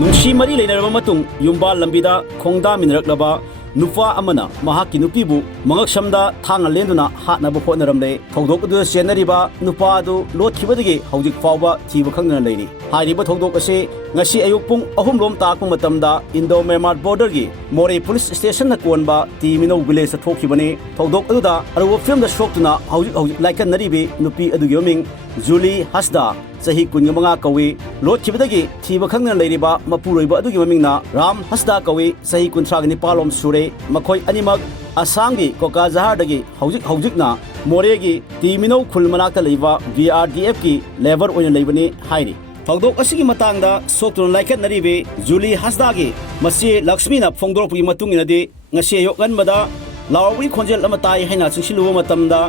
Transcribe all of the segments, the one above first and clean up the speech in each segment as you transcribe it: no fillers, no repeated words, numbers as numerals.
ꯅꯨꯡꯁꯤ ꯃꯔꯤ ꯂꯩꯅꯔꯕ ꯃꯇꯨꯡ ꯌꯨꯝꯕꯥꯜ ꯂꯝꯕꯤꯗ ꯈꯣꯡꯗꯥꯃꯤꯟꯅꯔꯛꯂꯕ ꯅꯨꯄꯥ ꯑꯃꯅ ꯃꯍꯥꯛꯀꯤ ꯅꯨꯄꯤꯕꯨ ꯃꯉꯛꯁꯝꯗ ꯊꯥꯡꯅ ꯂꯦꯟꯗꯨꯅ ꯍꯥꯠꯅꯕ ꯍꯣꯠꯅꯔꯝꯂꯦ꯫ ꯊꯧꯗꯣꯛ ꯑꯗꯨꯗ ꯆꯦꯟꯅꯔꯤꯕ ꯅꯨꯄꯥ ꯑꯗꯨ ꯂꯣꯠꯈꯤꯕꯗꯒꯤ ꯍꯧꯖꯤꯛ ꯐꯥꯎꯕ ꯊꯤꯕ ꯈꯪꯗꯅ ꯂꯩꯔꯤ꯫ ꯍꯥꯏꯔꯤꯕ ꯊꯧꯗꯣꯛ ꯑꯁꯤ ꯉꯁꯤ ꯑꯌꯨꯛ ꯄꯨꯡ 3 ꯇꯥꯛꯄ ꯃꯇꯝꯗ ꯏꯟꯗꯣ ꯃ꯭ꯌꯥꯟꯃꯥꯔ ꯕꯣꯔꯗꯔꯒꯤ ꯃꯣꯔꯦ ꯄꯨꯂꯤꯁ ꯁ꯭ꯇꯦꯁꯟꯅ ꯀꯣꯟꯕ ꯇꯤ ꯃꯤꯅꯧ ꯚꯤꯂꯦꯖꯇ ꯊꯣꯛꯈꯤꯕꯅꯤ꯫ ꯊꯧꯗꯣꯛ ꯑꯗꯨꯗ ꯑꯔꯨꯕ ꯐꯤꯚꯝꯗ ꯁꯣꯛꯇꯨꯅ ꯍꯧꯖꯤꯛ ꯂꯥꯏꯀꯠꯅꯔꯤꯕꯤ ꯅꯨꯄꯤ ꯑꯗꯨꯒꯤ ꯃꯃꯤꯡ ꯖꯨꯂꯤ ꯍꯁꯗꯥ ꯆꯍꯤ 15 ꯀꯧꯏ꯫ ꯂꯣꯠꯈꯤꯕꯗꯒꯤ ꯊꯤꯕ ꯈꯪꯗꯅ ꯂꯩꯔꯤꯕ ꯃꯄꯨꯔꯣꯏꯕ ꯑꯗꯨꯒꯤ ꯃꯃꯤꯡꯅ ꯔꯥꯝ ꯍꯁꯗꯥ ꯀꯧꯏ꯫ ꯆꯍꯤ 39 ꯁꯨꯔꯦ꯫ ꯃꯈꯣꯏ ꯑꯅꯤꯃꯛ ꯑꯁꯥꯝꯒꯤ ꯀꯣꯀꯥꯖꯍꯥꯔꯗꯒꯤ ꯍꯧꯖꯤꯛꯅ ꯃꯣꯔꯦꯒꯤ ꯇꯤ ꯃꯤꯅꯧ ꯈꯨꯜ ꯃꯅꯥꯛꯇ ꯂꯩꯕ BRDFꯀꯤ ꯂꯦꯕꯔ ꯑꯣꯏꯅ ꯂꯩꯕꯅꯤ ꯍꯥꯏꯔꯤ꯫ ꯊꯧꯗꯣꯛ ꯑꯁꯤꯒꯤ ꯃꯇꯥꯡꯗ ꯁꯣꯛꯇꯨꯅ ꯂꯥꯏꯀꯠꯅꯔꯤꯕꯤ ꯖꯨꯂꯤ ꯍꯁꯗꯥꯒꯤ ꯃꯆꯦ ꯂꯛꯁꯃꯤꯅ ꯐꯣꯡꯗꯣꯔꯛꯄꯒꯤ ꯃꯇꯨꯡ ꯏꯟꯅꯗꯤ ꯉꯁꯤ ꯑꯌꯨꯛ ꯉꯟꯕꯗ ꯂꯥꯎꯔꯕꯒꯤ ꯈꯣꯟꯖꯦꯜ ꯑꯃ ꯇꯥꯏ ꯍꯥꯏꯅ ꯆꯪꯁꯤꯜꯂꯨꯕ ꯃꯇꯝꯗ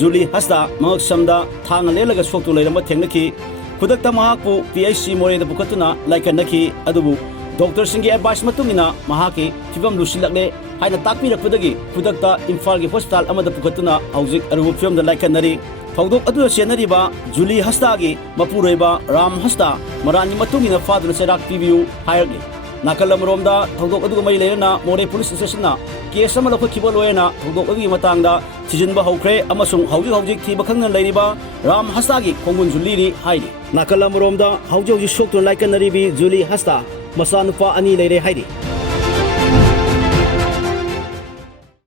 ꯖꯨꯂꯤ ꯍꯁꯗꯥ ꯃꯉꯛꯁꯝꯗ ꯊꯥꯡꯅ ꯂꯦꯜꯂꯒ ꯁꯣꯛꯇꯨꯅ ꯂꯩꯔꯝꯕ ꯊꯦꯡꯅꯈꯤ꯫ ꯈꯨꯗꯛꯇ ꯃꯍꯥꯛꯄꯨ PHC ꯃꯣꯔꯦꯗ ꯄꯨꯈꯠꯇꯨꯅ ꯂꯥꯏꯀꯠꯅꯈꯤ꯫ ꯑꯗꯨꯕꯨ ꯗꯣꯛꯇꯔꯁꯤꯡꯒꯤ ꯑꯦꯗꯚꯥꯏꯁ ꯃꯇꯨꯡꯏꯟꯅ ꯃꯍꯥꯛꯀꯤ ꯐꯤꯚꯝ ꯂꯨꯁꯤꯜꯂꯛꯂꯦ ꯍꯥꯏꯅ ꯇꯥꯛꯄꯤꯔꯛꯄꯗꯒꯤ ꯈꯨꯗꯛꯇ ꯏꯝꯐꯥꯜꯒꯤ ꯍꯣꯁꯄꯤꯇꯥꯜ ꯑꯃꯗ ꯄꯨꯈꯠꯇꯨꯅ ꯍꯧꯖꯤꯛ ꯑꯔꯨꯕ ꯐꯤꯚꯝꯗ ꯂꯥꯏꯀꯠꯅꯔꯤ꯫ ꯊꯧꯗꯣꯛ ꯑꯗꯨꯗ ꯆꯦꯟꯅꯔꯤꯕ ꯖꯨꯂꯤ ꯍꯁꯗꯥꯒꯤ ꯃꯄꯨꯔꯣꯏꯕ ꯔꯥꯝ ꯍꯁꯗꯥ ꯃꯔꯥꯟꯒꯤ ꯃꯇꯨꯡꯏꯟꯅ ꯐꯥꯗꯨꯅ ꯆꯩꯔꯥꯛ ꯄꯤꯕꯤꯌꯨ ꯍꯥꯏꯔꯛꯂꯤ꯫ ꯅꯥꯀꯜ ꯑꯃꯔꯣꯝꯗ ꯊꯧꯗꯣꯛ ꯑꯗꯨꯒ ꯃꯔꯤ ꯂꯩꯅꯅ ꯃꯣꯔꯦ ꯄꯨꯂꯤꯁ ꯁ꯭ꯇꯦꯁꯟꯅ ꯀꯦꯁ ꯑꯃ ꯂꯧꯈꯠꯈꯤꯕ ꯂꯣꯏꯅ ꯊꯧꯗꯣꯛ ꯑꯗꯨꯒꯤ ꯃꯇꯥꯡꯗ ꯊꯤꯖꯤꯟꯕ ꯍꯧꯈ꯭ꯔꯦ ꯑꯃꯁꯨꯡ ꯍꯧꯖꯤꯛ ꯊꯤꯕ ꯈꯪꯗꯅ ꯂꯩꯔꯤꯕ ꯔꯥꯝ ꯍꯁꯗꯥꯒꯤ ꯈꯣꯡꯒꯨꯟꯁꯨ ꯂꯤꯔꯤ ꯍꯥꯏꯔꯤ꯫ ꯅꯥꯀꯜ ꯑꯃꯔꯣꯝꯗ ꯍꯧꯖꯤꯛ ꯁꯣꯛꯇꯨꯅ ꯂꯥꯏꯀꯠꯅꯔꯤꯕꯤ ꯖꯨꯂꯤ ꯍꯁꯗꯥ ꯃꯆꯥꯅꯨꯄꯥ 2 ꯂꯩꯔꯦ ꯍꯥꯏꯔꯤ꯫